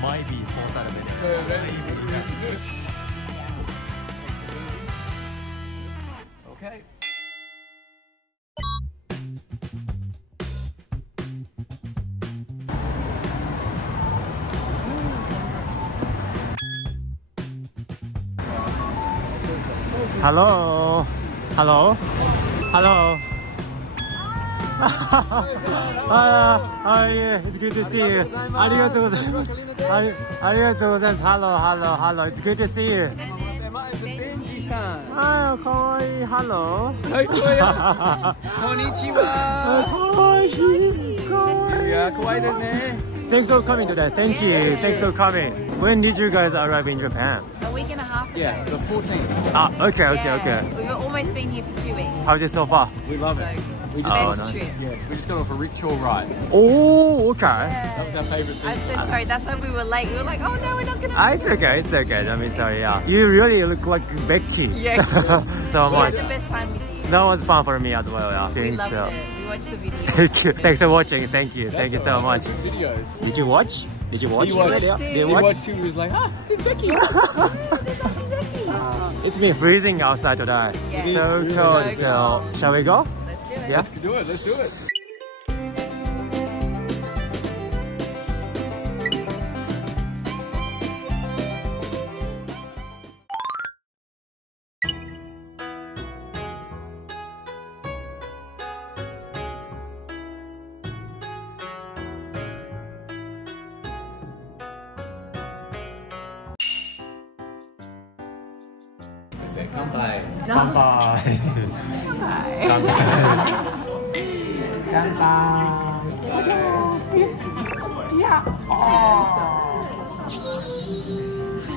might be sponsored video. Okay. Hello. Hello. Hello. Hi, it's good to see you. ありがとうございます。ありがとうございます。Hello, hello, hello. It's good to see you. あ、かわいい。Hello. はい、こんにちは。かわいい。かわいい。いや、怖いですね。Thanks for coming today. Thank you. Thanks for coming. When did you guys arrive in Japan? A week and a half ago. Yeah, the 14th. Ah, okay. We've almost been here for 2 weeks. How's it so far? We love it. We just, Best nice. trip. yes, we just got off a rickshaw ride. Oh, okay. That was our favourite thing. I'm so sorry. That's why we were late. We were like, oh no, we're not gonna. It's okay. It's okay. Don't be sorry. Yeah, you really look like Becky. Yeah. So We much. had the best time with you. That was fun for me as well. Yeah. We Thanks, loved yeah. it. We watched the video. Thank you. Thanks for watching. Thank you. Thank you That's so all right. much. Videos. Did you watch? Did you watch? He watched. Did Did He you watch? watched too. He was like, ah, it's Becky. It's been freezing outside today. Yeah. So It's cold. really So shall we go? Let's do it. Yeah. Let's do it. Let's do it. Say, come by. Bye.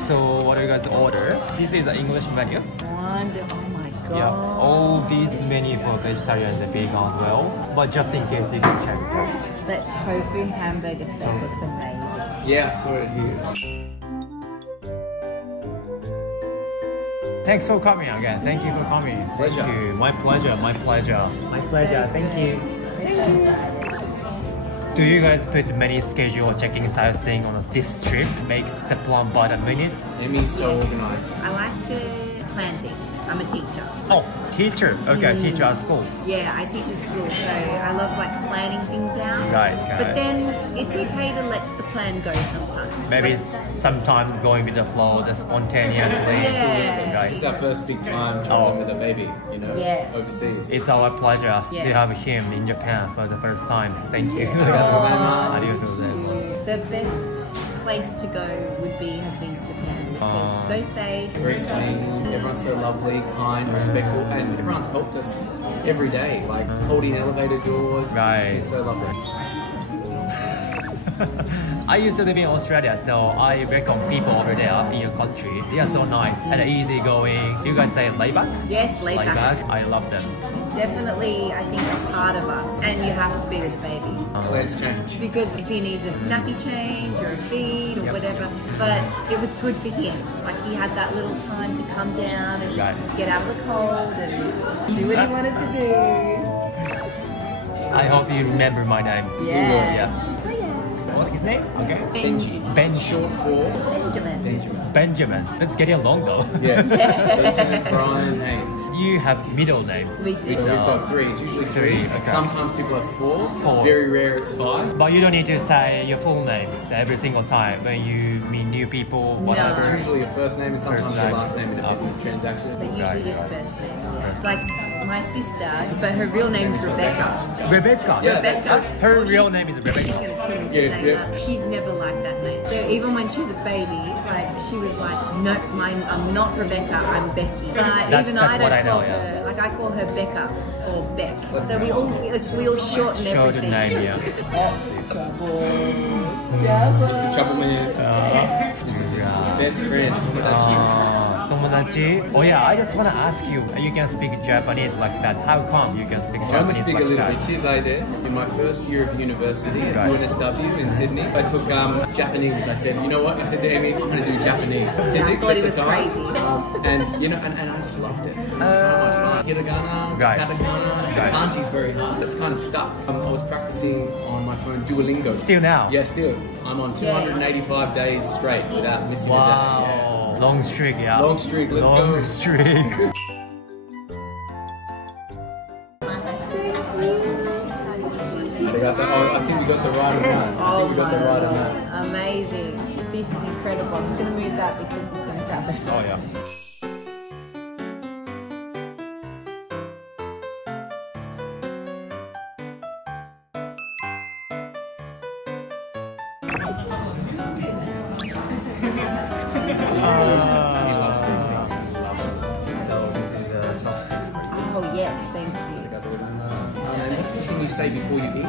So what do you guys order? This is an English menu. Wonderful. Oh my god. Yeah, all these menu for vegetarian and vegan as well. But just in case you can check. That tofu hamburger steak looks amazing. Yeah, I saw it here. Thanks for coming again. Thank you for coming. Pleasure. Thank you. My pleasure. My pleasure. My pleasure. Thank you. Do you guys put many schedule checking sightseeing on this trip? Makes the plan by the minute. Emmy's so organised. I like to plan things. I'm a teacher. Oh, teacher. Okay, teacher at school. Yeah, I teach at school, so I love like planning things out. Right. But then it's okay to let the plan go sometimes. Maybe Like, sometimes going with the flow, the spontaneously. Yeah. This is our first big time Oh. traveling with a baby, you know, Yes. overseas. It's our pleasure to Yes. have him in Japan for the first time. Thank you. the best place to go would be, I think, Japan. It's so safe. Very clean, everyone's so lovely, kind, respectful, and everyone's helped us every day, like holding elevator doors. Right. It's been so lovely. I used to live in Australia, so I welcome people over there in your country. They are so nice and easygoing. You guys say laid back? Yes, laid back. I love them. It's definitely, I think, a part of us. And you have to be with the baby. Plans change. Because if he needs a nappy change or a feed or whatever, but it was good for him. Like he had that little time to come down and just get out of the cold and do what he wanted to do. I hope you remember my name. Yeah. What's his name? Okay. Benji. Short for Benjamin. Benjamin. Benjamin. That's getting long though. Yeah. Benjamin Brian Haynes. You have middle name. We So do. we've got three. It's usually three. Okay. Sometimes people have four. Four. Very rare it's five. But you don't need to say your full name every single time when you meet new people, whatever. It's usually your first name and sometimes First your name. last name in a business transaction. But usually Right. just first name. First. Like my sister, but her real name's Rebecca. Rebecca. Yeah. Rebecca. Her Well, real she's- name is She's Rebecca. gonna kill me for Yeah, saying yeah. that. She'd never liked that name. So even when she was a baby, like she was like, no, I'm not Rebecca, I'm Becky. Even I that's what I don't call know, yeah. her, like I call her Becca or Beck. So we all shorten Shorten everything. name, yeah. Mr. Troubleman. This is best friend, Tomodachi. 友達 Oh yeah, I just wanna ask you, you can speak Japanese like that. How come you can speak I only Japanese speak like a little that? bit. Chisai desu. In my first year of university at Right. UNSW in Sydney, I took Japanese. I said, you know what? I said to Amy, I'm going to do Japanese. Physics thought at he the was time. crazy. And you know, and I just loved it. It was so much fun. Hiragana, Right. katakana, Right. kanji's very hard. It's kind of stuck. I was practicing on my phone Duolingo. Still now? Yeah, still. I'm on 285 days straight without missing a day. Wow. Long streak, yeah. Long streak, let's Long go. streak. I think we got the right amount. I think we got the right amount. Amazing. This is incredible. I'm just going to move that because it's going to grab it. Oh yeah. He loves these things. He loves them. Oh, yes. Thank you. And what's the thing you say before you eat?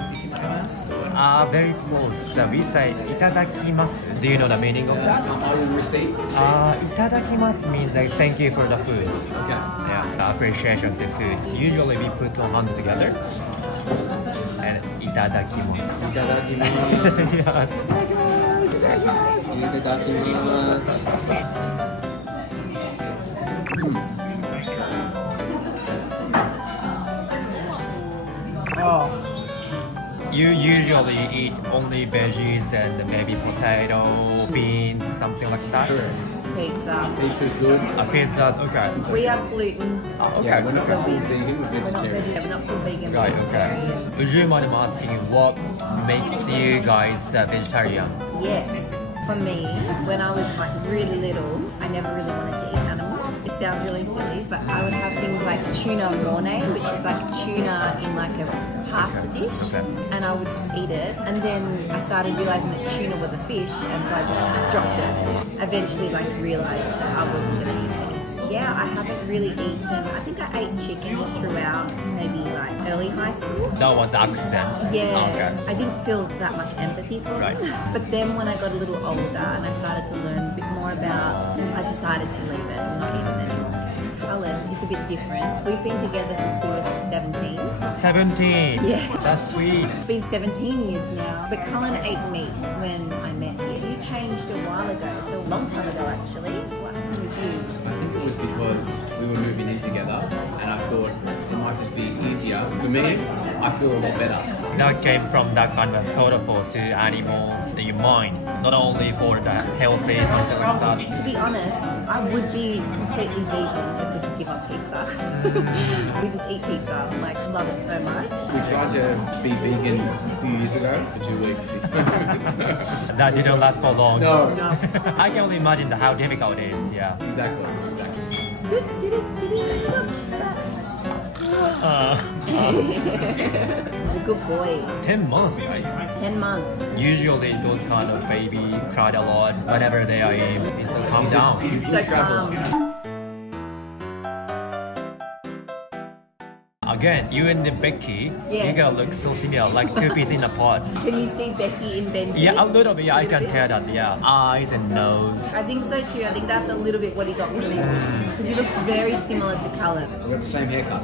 Very close. We say itadakimasu. Do you know the meaning of that? I will receive. Itadakimasu means like thank you for the food. Okay. Yeah, the appreciation to food. Usually we put our hands together and itadakimasu. Itadakimasu. Yes. Itadakimasu. You usually eat only veggies and maybe potato, beans, something like that. Sure. Pizza. Pizza's good. Pizzas, okay. We have gluten. Okay. Yeah, we're not So full we- vegan, we're We're not vegetarian. vegetarian. We're not full vegan. Right, we're okay. vegetarian. Would you mind asking what makes you guys vegetarian? Yes. For me, when I was like really little, I never really wanted to eat animals. It sounds really silly, but I would have things like tuna mornay, which is like tuna in like a pasta dish, Okay. and I would just eat it. And then I started realizing that tuna was a fish, and so I just dropped it. Eventually, like realized that I wasn't gonna eat meat. Yeah, I haven't really eaten. I think I ate chicken throughout maybe like early high school. That was accident. Yeah, Okay. I didn't feel that much empathy for Right. them. But then when I got a little older and I started to learn a bit more about, I decided to leave it and not eat it anymore. Cullen is a bit different. We've been together since we were 17. 17. Yeah. That's sweet. It's been 17 years now. But Cullen ate meat when I met you. You changed a while ago, so a long time ago actually. What happened with you? I think it was because we were moving in together and I thought it might just be easier. For me, I feel a lot better. That came from that kind of thoughtful to animals that you mind, not only for the healthy, something like that. To be honest, I would be completely vegan if we could give up pizza. We just eat pizza, like love it so much. We tried to be vegan a few years ago for 2 weeks. So, That didn't last for long. no, No. I can only imagine how difficult it is, yeah. exactly. He's a good boy. 10 months, right? 10 months. Usually those kind of baby cried a lot whenever they are in. It's so calm down. He's a So good traveler. calm. Again, you and Becky, Yes. you gotta look so similar, like two peas in a pod. Can you see Becky in Benji? Yeah, a little bit, yeah, I Little can bit? tell that, yeah. Eyes and nose. I think so too. I think that's a little bit what he got from me. Because he looks very similar to Cullen. We got the same haircut.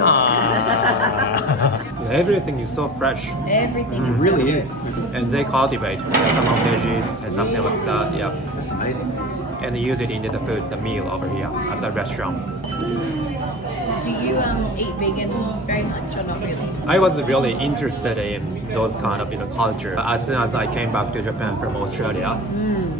Ah. Everything is so fresh, Everything It is really so is. and they cultivate some of veggies and something like that. Yeah, That's amazing. and they use it into the food, the meal over here at the restaurant. Do you eat vegan very much or not really? I was really interested in those kind of culture. As soon as I came back to Japan from Australia,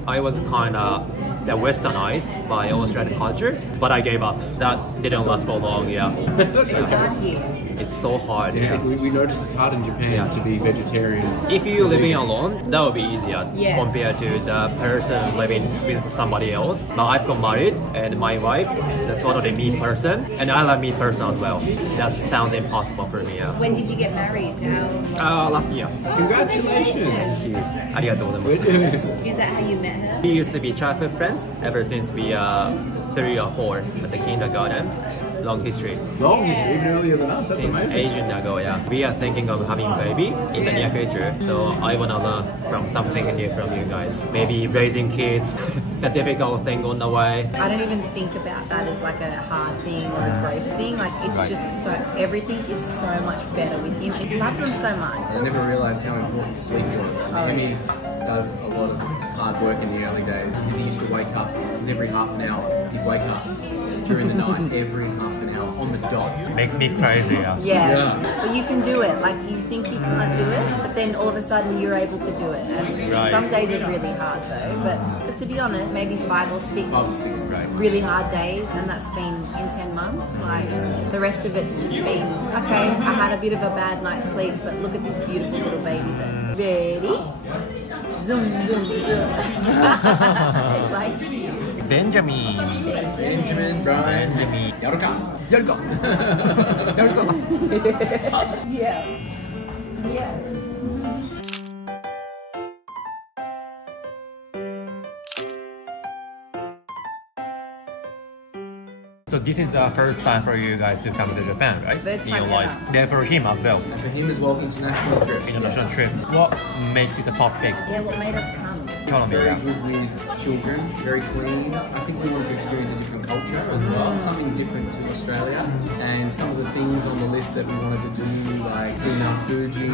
I was kind of westernized by Australian culture, but I gave up. That didn't last for long. Yeah, That's okay. Hard here. it's so hard. Yeah, we noticed it's hard in Japan Yeah. to be vegetarian. If you're living alone, that would be easier Yeah. compared to the person living with somebody else. But I've got married, and my wife is a totally meat person, and I love meat person as well. That sounds impossible for me. Yeah. When did you get married? Last year. Congratulations. Arigatou We're gozaimasu. doing it. Is that how you met her? We used to be childhood friends ever since we 3 or 4 at the kindergarten. long history. Long history, even earlier than us. That's Since amazing. Asian ago, yeah. We are thinking of having baby in the near future. So I wanna learn from something new from you guys. Maybe raising kids, the difficult thing on the way. I don't even think about that as like a hard thing or a gross thing. Like it's Right. just so everything is so much better with him. I love him so much. I never realised how important sleep was. Oh, Amy does a lot of hard work in the early days because he used to wake up, because every half an hour he'd wake up during the night, every half an hour on the dot. Makes me crazy. Yeah. Yeah. But you can do it. Like you think you can't do it, but then all of a sudden you're able to do it. And Right. some days are really hard though. But to be honest, maybe 5 or 6 5 or 6, right? really hard days, and that's been in 10 months. Like the rest of it's just been okay. I had a bit of a bad night's sleep, but look at this beautiful little baby there. Ready? Zoom, zoom, zoom. Like you. Benjamin. Benjamin, Brian, Benjamin. Yaruka. Yaruka. Yaruka. Yeah. Yes. So this is the first time for you guys to come to Japan, right? First In your time life. ever. There for him as well. And for him as well, international trip. International Yes. trip. What makes it the top pick? Yeah, what made us come? Tell It's me, very yeah. good with children, very clean. I think we want to experience a different culture as well, something different to Australia. And some of the things on the list that we wanted to do, like see Mount Fuji,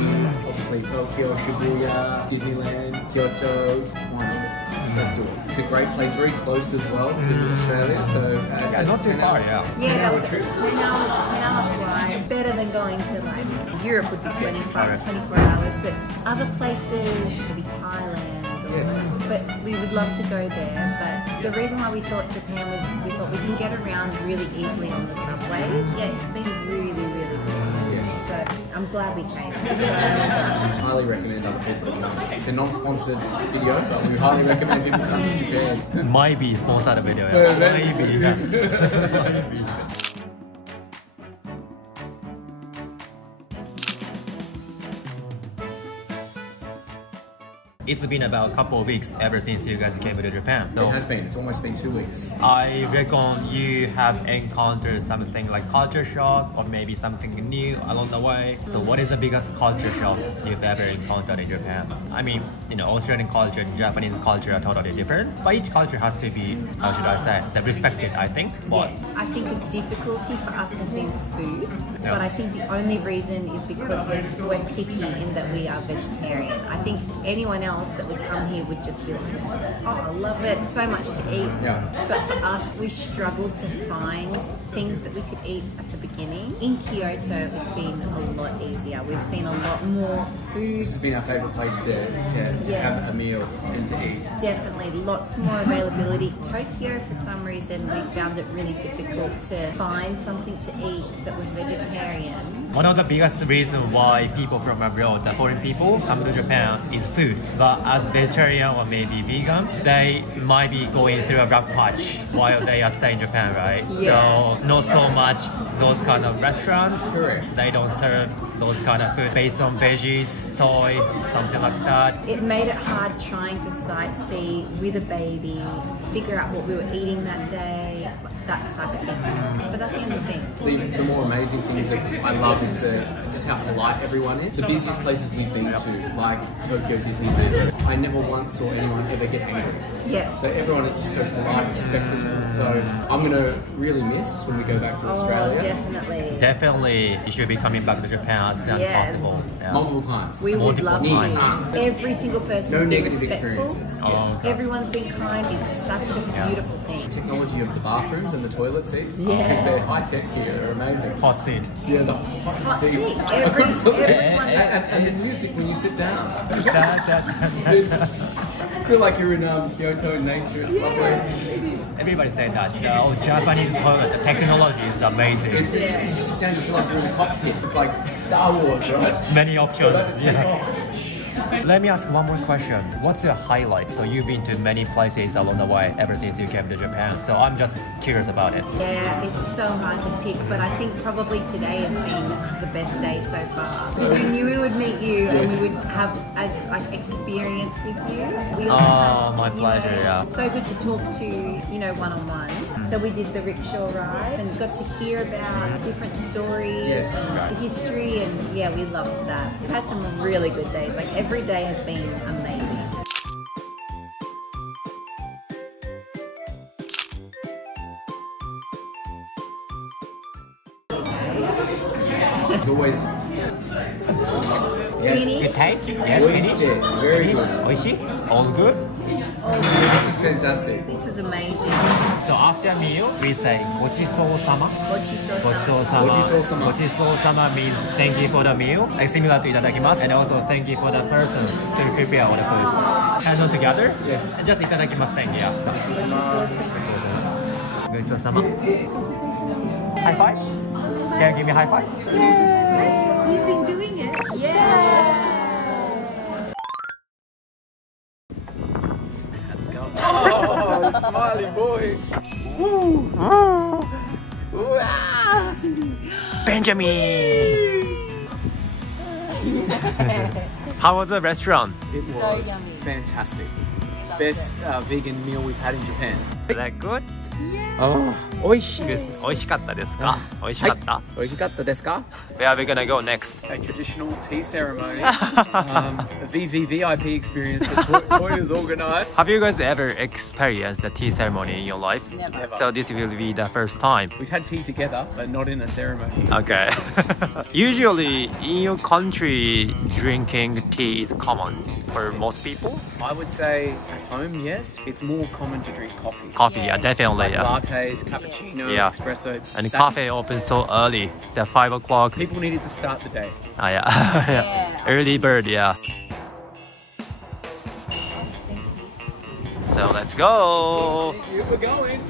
obviously Tokyo, Shibuya, Disneyland, Kyoto. Why not? Let's do it. It's a great place, very close as well to Australia. So Yeah, not too far, yeah. Yeah, that was a trip. 10-hour flight. Better than going to like Europe would be 24 correct. hours, but other places, maybe Thailand. Or, Yes. But we would love to go there. But the reason why we thought Japan was we thought we can get around really easily on the subway. Yeah, it's been really, really good. Yes. So I'm glad we came. Highly recommend other people to come. It's a non-sponsored video, but we highly recommend people come to Japan. Might be sponsored video. Yeah, Yeah. maybe. Maybe. Yeah. Maybe. It's been about a couple of weeks ever since you guys came to Japan. It So has been. It's almost been 2 weeks. I reckon you have encountered something like culture shock or maybe something new along the way. So what is the biggest culture shock you've ever encountered in Japan? I mean, you know, Australian culture and Japanese culture are totally different, but each culture has to be, how should I say, respected, I think. But Yes, I think the difficulty for us has been food, Yeah. but I think the only reason is because we're picky in that we are vegetarian. I think anyone else that would come here would just be like, oh, I love it, so much to eat. Yeah. But for us, we struggled to find things that we could eat at the beginning. In Kyoto, it's been a lot easier. We've seen a lot more food. This has been our favourite place to Yes. have a meal and to eat. Definitely, lots more availability. Tokyo, for some reason, we found it really difficult to find something to eat that was vegetarian. one of the biggest reasons why people from abroad, the foreign people, come to Japan is food. But as vegetarian or maybe vegan, they might be going through a rough patch while they are staying in Japan, right? Yeah. So not so much those kind of restaurants. Correct. They don't serve those kind of food based on veggies, soy, something like that. It made it hard trying to sightsee with a baby, figure out what we were eating that day, that type of thing. But that's the only thing. The more amazing things that I love is just how polite everyone is. The busiest places we've been to, like Tokyo Disneyland, I never once saw anyone ever get angry. Yeah. So everyone is just so polite, respectable. So I'm going to really miss when we go back to Australia. Oh, definitely. Definitely, you should be coming back to Japan as soon as Yes. possible. Yeah. Multiple times. We would Multiple love times. to. Every single person No has been negative respectful. experiences. Oh, okay. Everyone's been kind. It's such a beautiful thing. Technology of the bathrooms and the toilet seats. Yeah. Because they're high tech here. They're amazing. Hot seat. Yeah, the hot Hot seat. seat. Everyone. And the music when you sit down. That. You just feel like you're in Kyoto in nature. It's lovely. Everybody say that. The Japanese toilet, the technology is amazing. If you sit down, you feel like you're in a cockpit. It's like Star Wars, right? Many options. About to take Yeah. off. Let me ask one more question. What's your highlight? So you've been to many places along the way ever since you came to Japan. So I'm just curious about it. Yeah, it's so hard to pick, but I think probably today has been the best day so far. Because we knew we would meet you and we would have a like experience with you. We also have Oh, my pleasure. Yeah. So good to talk to, you know, one-on-one. So we did the rickshaw ride and got to hear about different stories, Yes. and the history, and yeah, we loved that. We've had some really good days. Like every day has been amazing. It's always just... Really? Yes. Take? Yes, very good. Oishi? All good? This was fantastic. This was amazing. So after meal, we say gochisousama. Gochisousama. Gochisousama. Gochisousama means thank you for the meal, like similar to itadakimasu, and also thank you for the person to prepare all the food. Hands on together. Yes. And just itadakimasu. Thank you. Gochisousama. Gochisousama. High five. Can you give me a high five? You've been doing it. Yeah. Let's go. Oh, smiley boy. Benjamin. How was the restaurant? It was yummy. fantastic. We loved Best vegan meal we've had in Japan. Is that good? Oh, 美味しいです。美味しかったですか？美味しかった？美味しかったですか? Where are we gonna go next? A traditional tea ceremony, a VVVIP experience that TOYA's organised. Have you guys ever experienced the tea ceremony in your life? Never. So this will be the first time. We've had tea together, but not in a ceremony. Okay. Usually in your country, drinking tea is common for most people. I would say at home, yes. It's more common to drink coffee. Coffee, yeah, definitely, Like yeah. lattes, cappuccino, Yeah. espresso. And That- cafe opens so early, the 5 o'clock. People needed to start the day. Ah, yeah. Yeah. Early bird, yeah. So let's go. We're going.